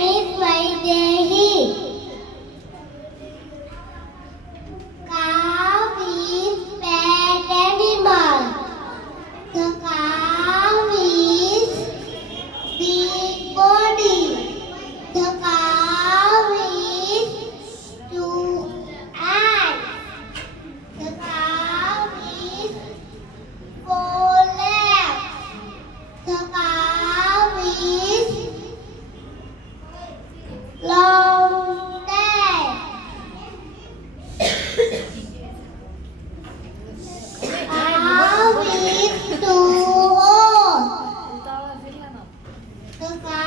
is Vaidehi. Cow is pet animal. The cow is big body. The cow is two eyes. The cow is four legs. The cow is long neck. Cow is two horns. The cow